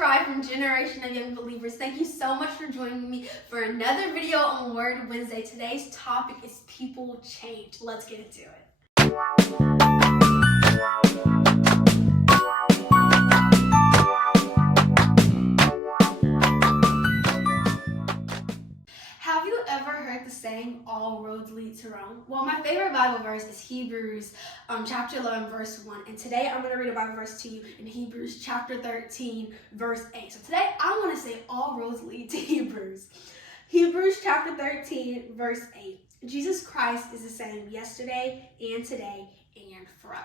Sarai from Generation of Young Believers. Thank you so much for joining me for another video on Word Wednesday. Today's topic is people change. Let's get into it. Have you ever heard the saying, all roads lead to Rome? Well, my favorite Bible verse is Hebrews chapter 11, verse 1. And today I'm going to read a Bible verse to you in Hebrews chapter 13, verse 8. So today I want to say all roads lead to Hebrews. Hebrews chapter 13, verse 8. Jesus Christ is the same yesterday and today and forever.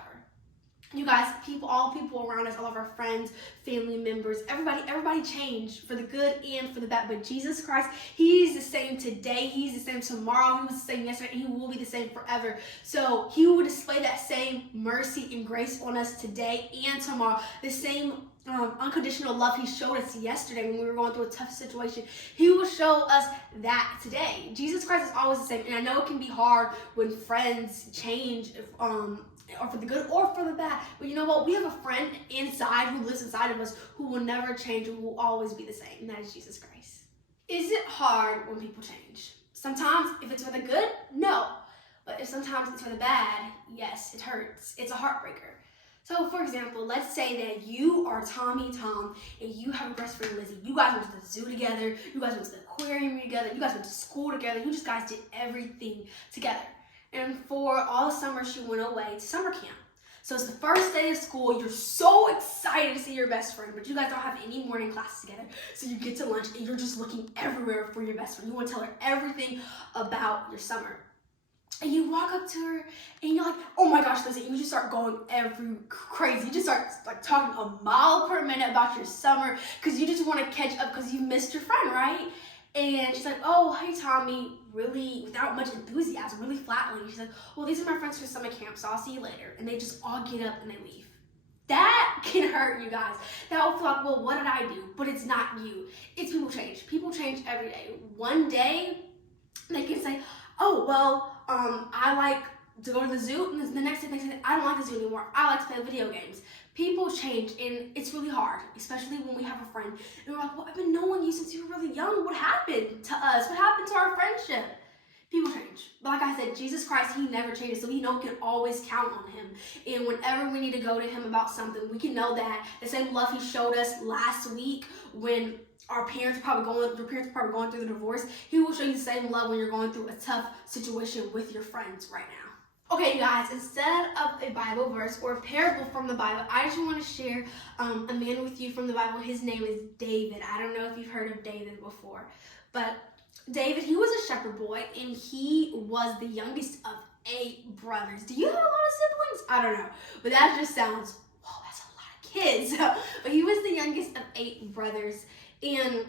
You guys, all people around us, all of our friends, family members, everybody changed for the good and for the bad. But Jesus Christ, He's the same today. He's the same tomorrow. He was the same yesterday, and He will be the same forever. So He will display that same mercy and grace on us today and tomorrow. The same unconditional love He showed us yesterday when we were going through a tough situation. He will show us that today. Jesus Christ is always the same. And I know it can be hard when friends change, or for the good or for the bad. But you know what? We have a friend inside who lives inside of us who will never change and will always be the same. And that is Jesus Christ. Is it hard when people change? Sometimes, if it's for the good, no. But if sometimes it's for the bad, yes, it hurts. It's a heartbreaker. So, for example, let's say that you are Tom and you have a best friend, Lizzie. You guys went to the zoo together. You guys went to the aquarium together. You guys went to school together. You just guys did everything together. And for all the summer, she went away to summer camp. So it's the first day of school. You're so excited to see your best friend, but you guys don't have any morning classes together. So you get to lunch and you're just looking everywhere for your best friend. You want to tell her everything about your summer. And you walk up to her and you're like, oh my gosh, Lizzie, and you just start going crazy. You just start like talking a mile per minute about your summer because you just want to catch up because you missed your friend, right? And she's like, oh, hey, Tommy, really, without much enthusiasm, really flatly. She's like, well, these are my friends from summer camp, so I'll see you later. And they just all get up and they leave. That can hurt you guys. That will feel like, well, what did I do? But it's not you. It's people change. People change every day. One day, they can say, oh, well, I like to go to the zoo. And the next day, they say, I don't like the zoo anymore. I like to play video games. People change, and it's really hard, especially when we have a friend. And we're like, well, I've been knowing you since you were really young. What happened to us? What happened to our friendship? People change. But like I said, Jesus Christ, He never changes, so we know we can always count on Him. And whenever we need to go to Him about something, we can know that the same love He showed us last week when your parents were probably going through the divorce, He will show you the same love when you're going through a tough situation with your friends right now. Okay, you guys, instead of a Bible verse or a parable from the Bible, I just want to share a man with you from the Bible. His name is David. I don't know if you've heard of David before, but David, he was a shepherd boy, and he was the youngest of 8 brothers. Do you have a lot of siblings? I don't know, but that just sounds, whoa, that's a lot of kids. But he was the youngest of 8 brothers, and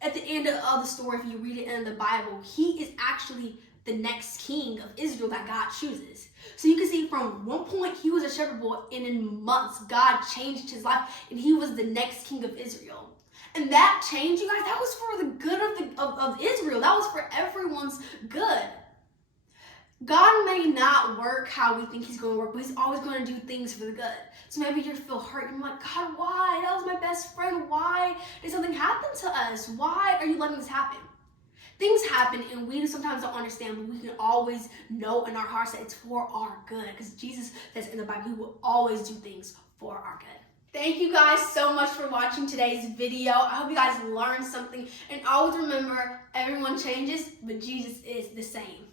at the end of the story, if you read it in the Bible, he is actually the next king of Israel that God chooses. So you can see from one point he was a shepherd boy, and in months God changed his life and he was the next king of Israel. And that change, you guys, that was for the good of Israel. That was for everyone's good. God may not work how we think He's going to work, but He's always going to do things for the good. So maybe you feel hurt and you're like, God, why? That was my best friend. Why did something happen to us? Why are you letting this happen? Things happen and we sometimes don't understand, but we can always know in our hearts that it's for our good, because Jesus says in the Bible, He will always do things for our good. Thank you guys so much for watching today's video. I hope you guys learned something, and always remember, everyone changes, but Jesus is the same.